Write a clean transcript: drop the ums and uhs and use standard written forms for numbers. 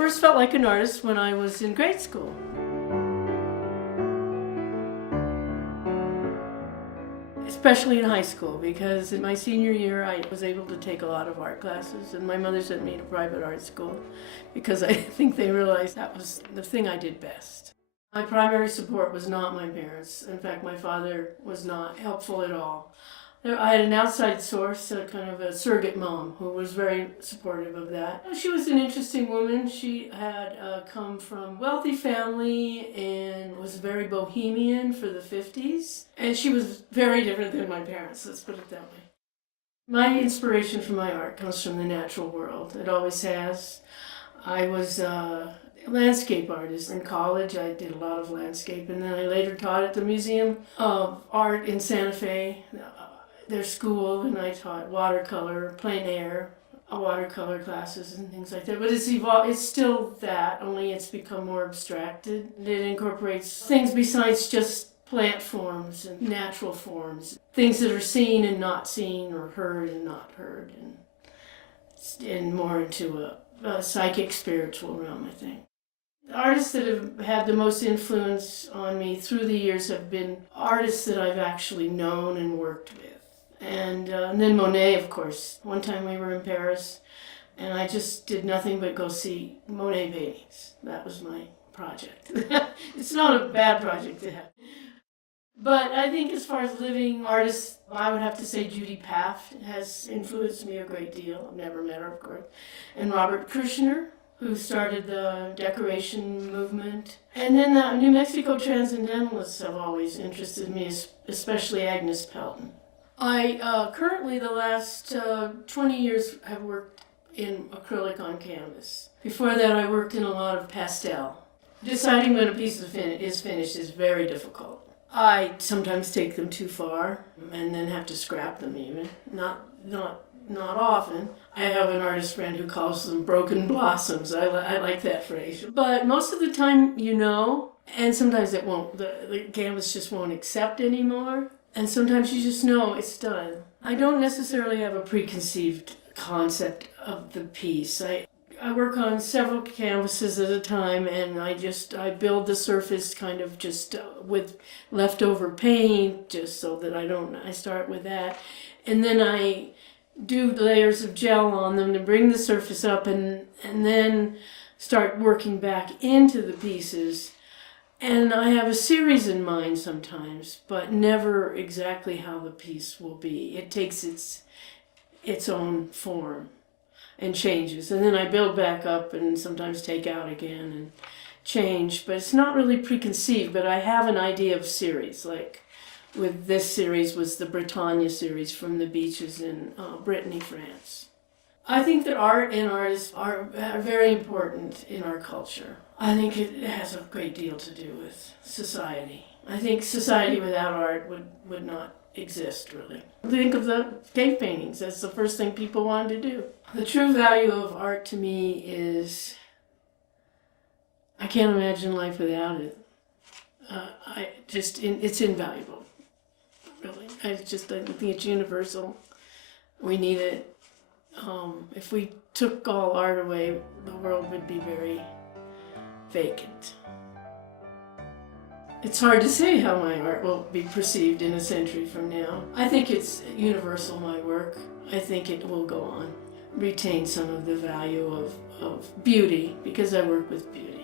first felt like an artist when I was in grade school. Especially in high school, because in my senior year I was able to take a lot of art classes, and my mother sent me to private art school because I think they realized that was the thing I did best. My primary support was not my parents. In fact, my father was not helpful at all. I had an outside source, a kind of a surrogate mom, who was very supportive of that. She was an interesting woman. She had come from a wealthy family and was very bohemian for the 50s. And she was very different than my parents, let's put it that way. My inspiration for my art comes from the natural world. It always has. I was a landscape artist in college. I did a lot of landscape, and then I later taught at the Museum of Art in Santa Fe, their school, and I taught watercolor, plein air, watercolor classes and things like that. But it's evolved. It's still that, only it's become more abstracted. It incorporates things besides just plant forms and natural forms, things that are seen and not seen, or heard and not heard, and more into a psychic, spiritual realm, I think. The artists that have had the most influence on me through the years have been artists that I've actually known and worked with. And then Monet, of course. One time we were in Paris, and I just did nothing but go see Monet paintings. That was my project. It's not a bad project to have. But I think as far as living artists, I would have to say Judy Paff has influenced me a great deal. I've never met her, of course. And Robert Kirshner, who started the decoration movement. And then the New Mexico Transcendentalists have always interested me, especially Agnes Pelton. I currently, the last 20 years, have worked in acrylic on canvas. Before that, I worked in a lot of pastel. Deciding when a piece is finished is very difficult. I sometimes take them too far and then have to scrap them even. Not often. I have an artist friend who calls them broken blossoms. I like that phrase. But most of the time, and sometimes it won't. The canvas just won't accept anymore. And sometimes you just know it's done. I don't necessarily have a preconceived concept of the piece. I work on several canvases at a time, and I build the surface kind of just with leftover paint, just so that I start with that. And then I do layers of gel on them to bring the surface up, and then start working back into the pieces. And I have a series in mind sometimes, but never exactly how the piece will be. It takes its own form and changes. And then I build back up and sometimes take out again and change. But it's not really preconceived, but I have an idea of series. Like with this series was the Bretagne series from the beaches in Brittany, France. I think that art and artists are very important in our culture. I think it has a great deal to do with society. I think society without art would not exist, really. Think of the cave paintings. That's the first thing people wanted to do. The true value of art to me is I can't imagine life without it. It's invaluable, really. I think it's universal. We need it. If we took all art away, the world would be very vacant. It's hard to say how my art will be perceived in a century from now. I think it's universal, my work. I think it will go on, retain some of the value of beauty, because I work with beauty.